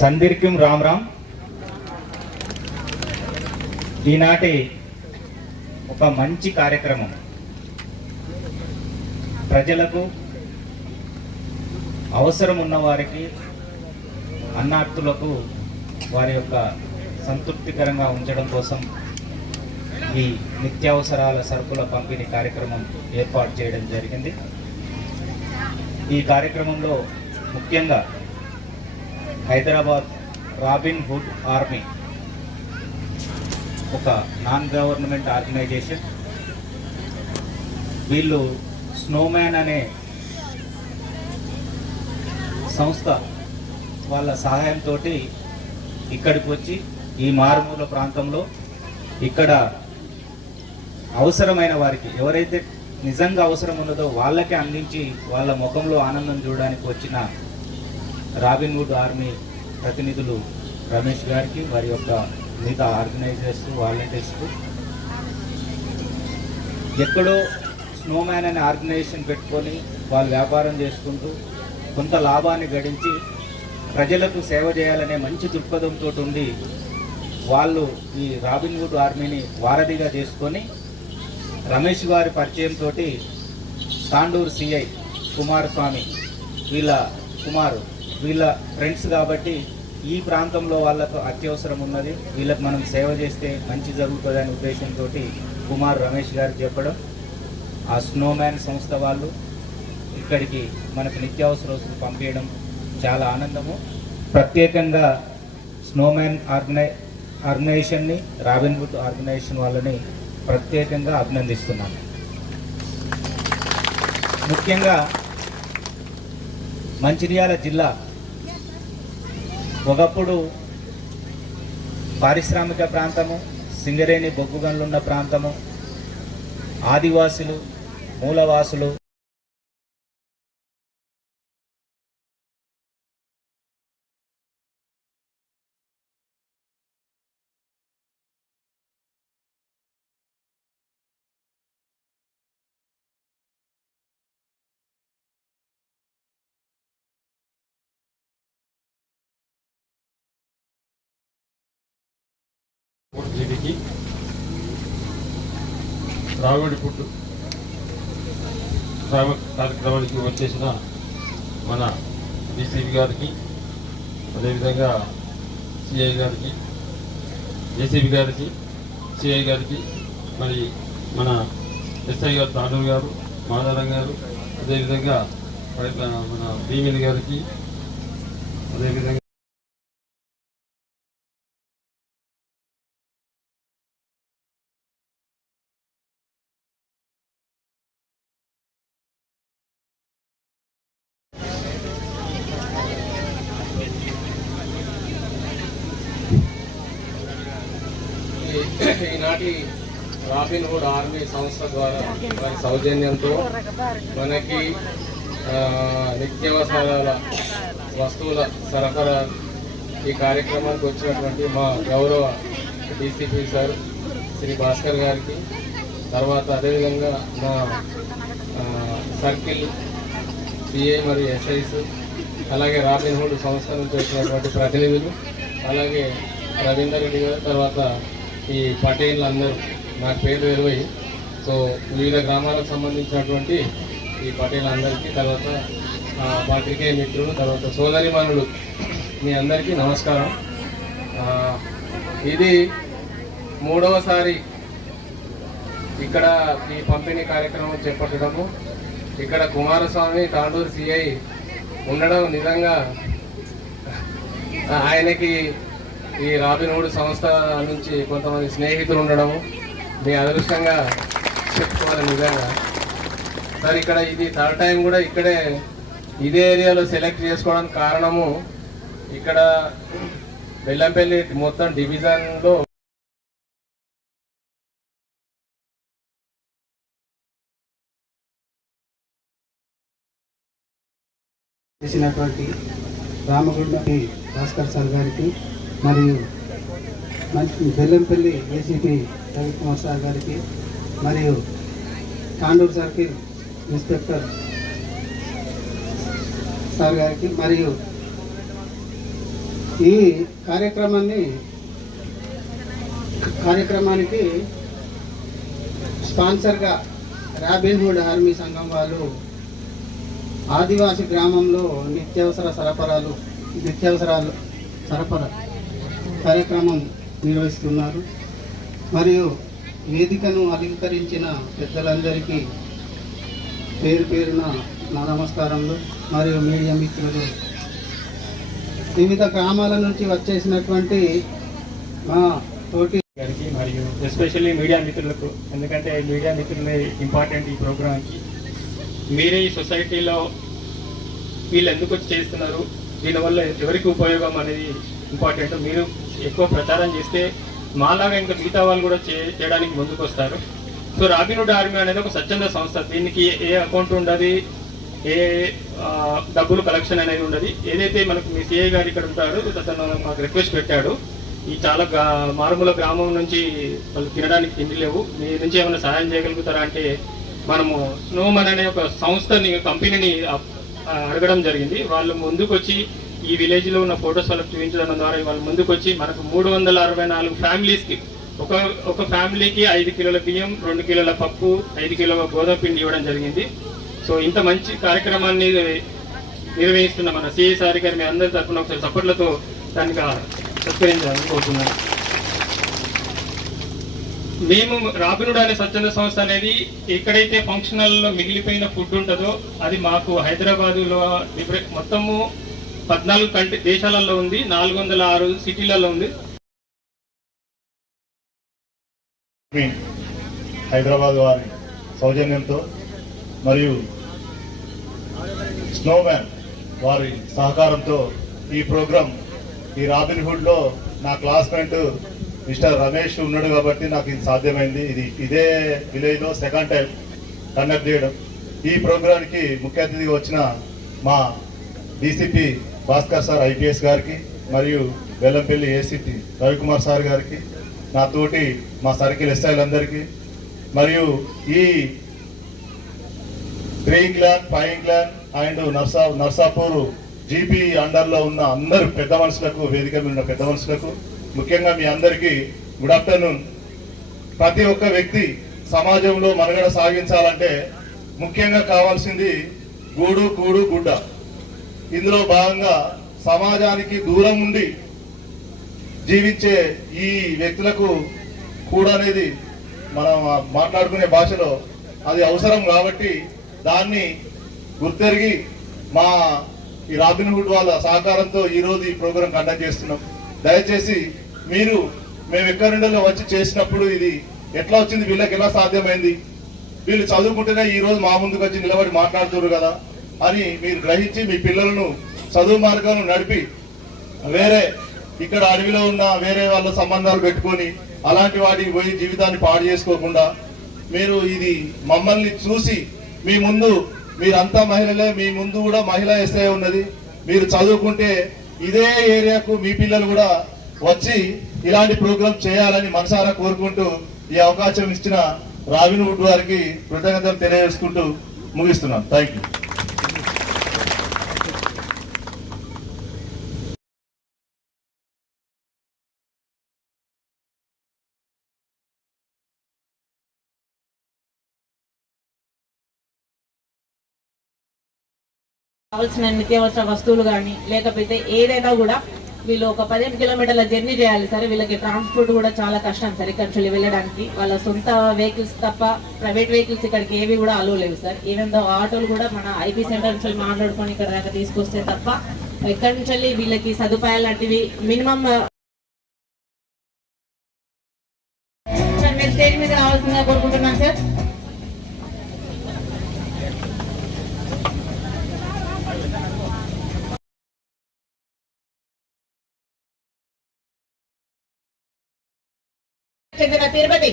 సందిర్కిం రామ్ రామ్. ఈనాటి ఒక మంచి కార్యక్రమం. ప్రజలకు అవసరం ఉన్న వారికి అన్నార్థులకు వారి యొక్క సంతృప్తికరంగా ఉంచడం కోసం ఈ నిత్యావసరాల సరుకుల పంపిణీ కార్యక్రమం ఏర్పాటు చేయడం జరిగింది. ఈ కార్యక్రమంలో ముఖ్యంగా హైదరాబాద్ రాబిన్ హుడ్ ఆర్మీ ఒక నాన్ గవర్నమెంట్ ఆర్గనైజేషన్. వీళ్ళు స్నోమ్యాన్ అనే సంస్థ వాళ్ళ సహాయంతో ఇక్కడికి వచ్చి ఈ మారుమూల ప్రాంతంలో ఇక్కడ అవసరమైన వారికి ఎవరైతే నిజంగా అవసరం ఉన్నదో వాళ్ళకే అందించి వాళ్ళ ముఖంలో ఆనందం చూడడానికి వచ్చిన రాబిన్వుడ్ ఆర్మీ ప్రతినిధులు రమేష్ గారికి వారి యొక్క మిగతా ఆర్గనైజర్స్ వాలంటీర్స్కు. ఎక్కడో స్నోమ్యాన్ అనే ఆర్గనైజేషన్ పెట్టుకొని వాళ్ళు వ్యాపారం చేసుకుంటూ కొంత లాభాన్ని గడించి ప్రజలకు సేవ చేయాలనే మంచి దృక్పథంతో ఉండి వాళ్ళు ఈ రాబిన్వుడ్ ఆర్మీని వారధిగా చేసుకొని రమేష్ గారి పరిచయంతో తాండూరు సిఐ కుమారస్వామి వీళ్ళ కుమారు వీళ్ళ ఫ్రెండ్స్ కాబట్టి ఈ ప్రాంతంలో వాళ్ళకు అత్యవసరం ఉన్నది. వీళ్ళకి మనం సేవ చేస్తే మంచి జరుగుతుందనే ఉద్దేశంతో కుమార్ రమేష్ గారు చెప్పడం. ఆ స్నోమ్యాన్ సంస్థ వాళ్ళు ఇక్కడికి మనకు నిత్యావసర వస్తువులు పంపించడం చాలా ఆనందము. ప్రత్యేకంగా స్నోమ్యాన్ ఆర్గనై ఆర్గనైజేషన్ని రాబిన్వుడ్ ఆర్గనైజేషన్ వాళ్ళని ప్రత్యేకంగా అభినందిస్తున్నాను. ముఖ్యంగా మంచిర్యాల జిల్లా ఒకప్పుడు పారిశ్రామిక ప్రాంతము సింగరేణి బొగ్గుగనులున్న ప్రాంతము ఆదివాసులు మూలవాసులు దీనికి రావడి పుట్టు కార్యక్రమానికి వచ్చేసిన మన డీసీపీ గారికి అదేవిధంగా సిఐ గారికి ఏసీబీ గారికి సిఐ గారికి మరి మన ఎస్ఐ గారు తాండూరు గారు మాదారం గారు అదేవిధంగా మన భీమిని గారికి అదేవిధంగా ఈ- ఈనాటి రాబిన్ హుడ్ ఆర్మీ సంస్థ ద్వారా వారి సౌజన్యంతో మనకి నిత్యావసరాల వస్తువుల సరఫరా ఈ కార్యక్రమానికి వచ్చినటువంటి మా గౌరవ డీసీపీ సార్ శ్రీ భాస్కర్ గారికి తర్వాత అదేవిధంగా మా సర్కిల్ సిఏ మరియు ఎస్ఐస్ అలాగే రాబిన్ హుడ్ సంస్థ నుంచి వచ్చినటువంటి ప్రతినిధులు అలాగే రవీందర్ రెడ్డి గారు తర్వాత ఈ పటేళ్ళు అందరూ నాకు పేరు ఇరవై సో వివిధ గ్రామాలకు సంబంధించినటువంటి ఈ పటేల్ అందరికీ తర్వాత పాత్రికేయ మిత్రులు తర్వాత సోదరిమానులు మీ అందరికీ నమస్కారం. ఇది మూడవసారి ఇక్కడ ఈ పంపిణీ కార్యక్రమం చేపట్టడము. ఇక్కడ కుమారస్వామి తాండూరు సిఐ ఉండడం నిజంగా ఆయనకి ఈ రాబిన్హుడ్ సంస్థ నుంచి కొంతమంది స్నేహితులు ఉండడము మీ అదృష్టంగా చెప్పుకోవాలి నిజంగా. సార్ ఇక్కడ ఇది థర్డ్ టైం కూడా ఇక్కడే ఇదే ఏరియాలో సెలెక్ట్ చేసుకోవడానికి కారణము ఇక్కడ బెల్లంపల్లి మొత్తం డివిజన్లో చేసినటువంటి రామగుండ భాస్కర్ సార్ గారికి మరియు మంచి బెల్లంపల్లి ఏసీపీ రవికుమార్ సార్ గారికి మరియు కాండూరు సర్కిల్ ఇన్స్పెక్టర్ సార్ గారికి మరియు ఈ కార్యక్రమాన్ని కార్యక్రమానికి స్పాన్సర్గా రాబిన్హుడ్ ఆర్మీ సంఘం వాళ్ళు ఆదివాసి గ్రామంలో నిత్యావసర సరఫరాలు నిత్యావసరాలు సరఫరా కార్యక్రమం నిర్వహిస్తున్నారు. మరియు వేదికను అలంకరించిన పెద్దలందరికీ పేరు పేరున నా నమస్కారములు మరియు మీడియా మిత్రులు. వివిధ గ్రామాల నుంచి వచ్చేసినటువంటి మా తోటి గారికి మరియు ఎస్పెషల్లీ మీడియా మిత్రులకు ఎందుకంటే మీడియా మిత్రులే ఇంపార్టెంట్ ఈ ప్రోగ్రాంకి. మీరే ఈ సొసైటీలో వీళ్ళు ఎందుకు వచ్చి చేస్తున్నారు? దీనివల్ల ఎవరికి ఉపయోగం అనేది ఇంపార్టెంట్ మీరు ఎక్కువ ప్రచారం చేస్తే మాలాగా ఇంకా మిగతా వాళ్ళు కూడా చే చేయడానికి ముందుకు వస్తారు సో రాబినుడ్ ఆర్మీ అనేది ఒక స్వచ్ఛంద సంస్థ. దీనికి ఏ అకౌంట్ ఉండదు ఏ డబ్బులు కలెక్షన్ అనేది ఉండదు. ఏదైతే మనకు మీ సిఐ గారు ఇక్కడ ఉంటాడు అతను మాకు రిక్వెస్ట్ పెట్టాడు. ఈ చాలా మారుమూల గ్రామం నుంచి వాళ్ళు తినడానికి తిండి లేవు. మీ నుంచి ఏమైనా సహాయం చేయగలుగుతారా అంటే మనము స్నోమన్ అనే ఒక సంస్థని కంపెనీని అడగడం జరిగింది. వాళ్ళు ముందుకు వచ్చి ఈ విలేజ్లో ఉన్న ఫొటోస్ వాళ్ళకి చూపించడం ద్వారా వాళ్ళు ముందుకు వచ్చి మనకు మూడు వందల అరవై నాలుగు ఫ్యామిలీస్కి ఒక ఒక ఫ్యామిలీకి ఐదు కిలోల బియ్యం రెండు కిలోల పప్పు ఐదు కిలోల గోధుమ పిండి ఇవ్వడం జరిగింది. సో ఇంత మంచి కార్యక్రమాన్ని నిర్వహిస్తున్న మన సిఐ సారి గారి మీ అందరి తరఫున ఒకసారి సపోర్ట్లతో దానికి సత్కరించాలని కోరుతున్నాను. మేము రాబినుడు అనే స్వచ్ఛంద సంస్థ అనేది ఎక్కడైతే ఫంక్షనల్లో మిగిలిపోయిన ఫుడ్ ఉంటుందో అది మాకు హైదరాబాదులో డిఫరెంట్ మొత్తము పద్నాలుగు కంట్రీ దేశాలలో ఉంది నాలుగు వందల ఆరు సిటీలలో ఉంది. హైదరాబాద్ వారి సౌజన్యంతో మరియు స్నోమ్యాన్ వారి సహకారంతో ఈ ప్రోగ్రాం ఈ రాబిన్హుడ్లో నా క్లాస్మేట్ మిస్టర్ రమేష్ ఉన్నాడు కాబట్టి నాకు ఇది సాధ్యమైంది. ఇది ఇదే విలేజ్లో సెకండ్ టైం కండక్ట్ చేయడం. ఈ ప్రోగ్రాంకి ముఖ్య అతిథిగా వచ్చిన మా డీసీపీ భాస్కర్ సార్ ఐపీఎస్ గారికి మరియు వెల్లంపల్లి ఏసీపీ రవికుమార్ సార్ గారికి నా తోటి మా సర్కిల్ ఎస్ఐలందరికీ మరియు ఈ three clan five clan and Narsa Narsapur GP అండర్లో ఉన్న అందరు పెద్ద మనుషులకు వేదిక మీద ఉన్న పెద్ద మనుషులకు ముఖ్యంగా మీ అందరికీ గుడ్ ఆఫ్టర్నూన్. ప్రతి ఒక్క వ్యక్తి సమాజంలో మనుగడ సాగించాలంటే ముఖ్యంగా కావాల్సింది గూడు కూడు గుడ్డ. ఇందులో భాగంగా సమాజానికి దూరం ఉండి జీవించే ఈ వ్యక్తులకు కూడా అనేది మనం మాట్లాడుకునే భాషలో అది అవసరం కాబట్టి దాన్ని గుర్తెరిగి మా ఈ రాబిన్హుడ్ వాళ్ళ సహకారంతో ఈ రోజు ఈ ప్రోగ్రాం కండక్ట్ చేస్తున్నాం. దయచేసి మీరు మేము ఎక్కడి నుండో వచ్చి చేసినప్పుడు ఇది ఎట్లా వచ్చింది వీళ్ళకి ఎలా సాధ్యమైంది? వీళ్ళు చదువుకుంటేనే ఈ రోజు మా ముందుకు వచ్చి నిలబడి మాట్లాడుతున్నారు కదా. అని మీరు గ్రహించి మీ పిల్లలను చదువు మార్గంలో నడిపి వేరే ఇక్కడ అడవిలో ఉన్న వేరే వాళ్ళ సంబంధాలు పెట్టుకొని అలాంటి వాటికి పోయి జీవితాన్ని పాడు చేసుకోకుండా మీరు ఇది మమ్మల్ని చూసి మీ ముందు మీరంతా మహిళలే మీ ముందు కూడా మహిళా ఎస్ఐ ఉన్నది. మీరు చదువుకుంటే ఇదే ఏరియాకు మీ పిల్లలు కూడా వచ్చి ఇలాంటి ప్రోగ్రామ్ చేయాలని మనసారా కోరుకుంటూ ఈ అవకాశం ఇచ్చిన రావిన్ వుడ్ వారికి కృతజ్ఞతలు తెలియజేసుకుంటూ ముగిస్తున్నాను. థ్యాంక్ యూ కావాల్సిన నిత్యావసర వస్తువులు కానీ లేకపోతే ఏదైనా కూడా వీళ్ళు ఒక పదిహేను కిలోమీటర్ల జర్నీ చేయాలి సరే వీళ్ళకి ట్రాన్స్పోర్ట్ కూడా చాలా కష్టం సార్ ఇక్కడ నుంచి వెళ్ళడానికి. వాళ్ళ సొంత వెహికల్స్ తప్ప ప్రైవేట్ వెహికల్స్ ఇక్కడికి ఏవి కూడా అలో లేవు సార్. ఈవెన్ దో ఆటోలు కూడా మన ఐపీ సెంటర్ నుంచి మాట్లాడుకొని ఇక్కడ దాకా తీసుకొస్తే తప్ప ఇక్కడి నుంచి వీళ్ళకి సదుపాయాలు లాంటివి మినిమం తిరుపతి.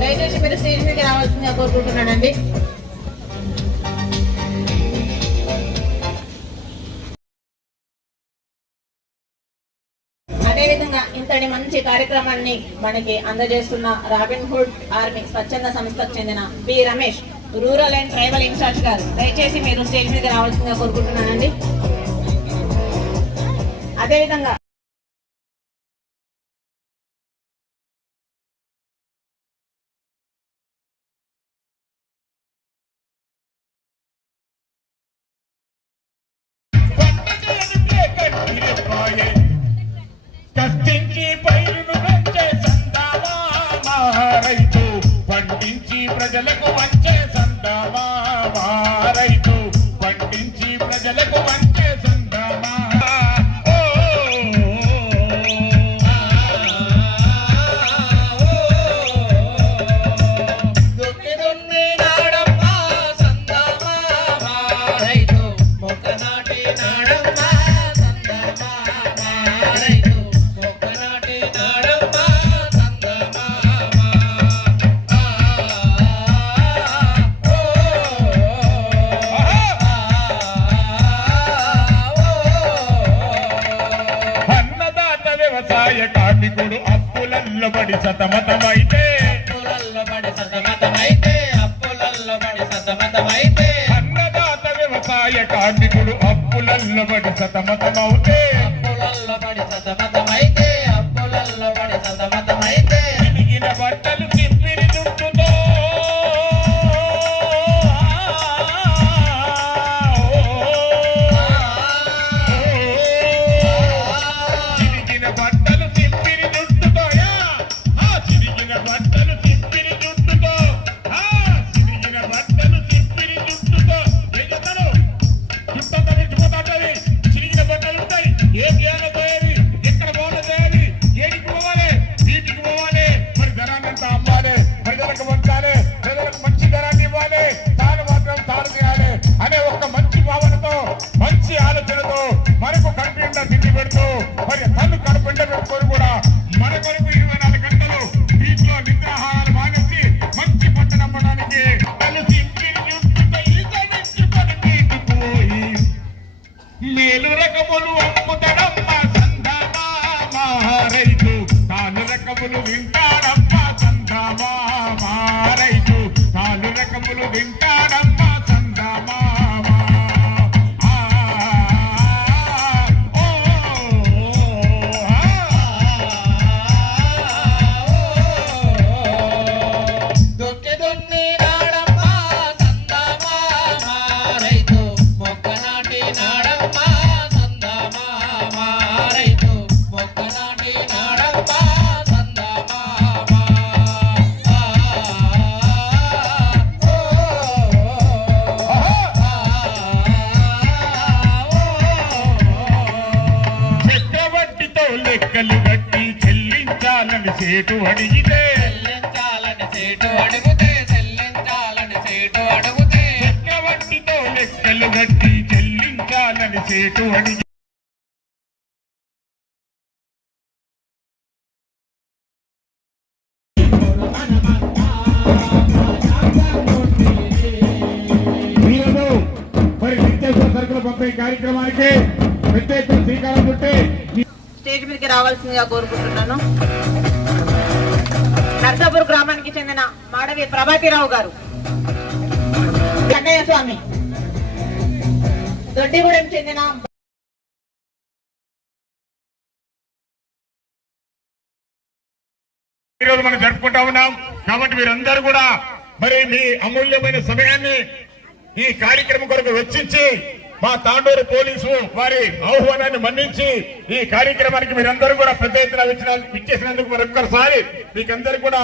దయచేసి మీరు స్టేజ్ మీదకి రావాల్సిందిగా కోరుకుంటున్నానండి. అదేవిధంగా ఇంతటి మంచి కార్యక్రమాన్ని మనకి అందజేస్తున్న రాబిన్ హుడ్ ఆర్మీ స్వచ్ఛంద సంస్థకు చెందిన B Ramesh rural and tribal incharge గారు. దయచేసి మీరు స్టేజ్ మీద రావాల్సిందిగా కోరుకుంటున్నానండి. అదేవిధంగా కష్టించి పైరును పెంచే సందామా రైతు పండించి ప్రజలకు మంచి సతమతమైతే. అప్పులల్లో పడి సతమతమైతే అప్పులల్లో పడి సతమతమైతే. అన్నదాత వ్యవసాయ కార్మికుడు అప్పులల్లో పడి సతమతమవుతే. లెక్కలు కట్టి చెల్లించాలని సేటు అడిగితే. చెల్లించాలని సేటు అడుగుతే చెల్లించాలని సేటు అడుగుతే. చక్రవడ్డీతో లెక్కలు కట్టి చెల్లించాలని సేటు అడిగి కార్యక్రమానికి పెద్ద ఎత్తున శ్రీకారం చుట్టి స్టేజ్ మీదకి రావాల్సిందిగా కోరుకుంటున్నాను. నర్సాపూర్ గ్రామానికి చెందిన మాడవి ప్రభాతిరావు గారు. కన్నయ్య స్వామి. దొడ్డిగూడెం చెందిన ఈరోజు మనం జరుపుకుంటా ఉన్నాం. కాబట్టి మీరందరూ కూడా మరి మీ అమూల్యమైన సమయాన్ని ఈ కార్యక్రమం కొరకు వెచ్చించి మా తాండూరు పోలీసు వారి ఆహ్వానాన్ని మన్నించి ఈ కార్యక్రమానికి మీరందరూ కూడా పెద్ద ఎత్తున వచ్చిన- ఇచ్చేసినందుకు మరొక్కసారి మీకందరూ కూడా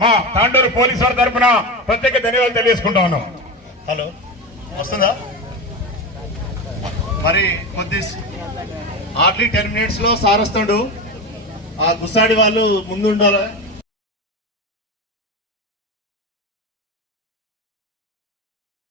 మా తాండూరు పోలీసు వారి తరఫున ప్రత్యేక ధన్యవాదాలు తెలియజేసుకుంటా ఉన్నాం. హలో. వస్తుందా? మరి కొద్ది ఆర్లీ టెన్ మినిట్స్లో సారస్తుండు. ఆ గుస్సాడి వాళ్ళు ముందు ఉండాలి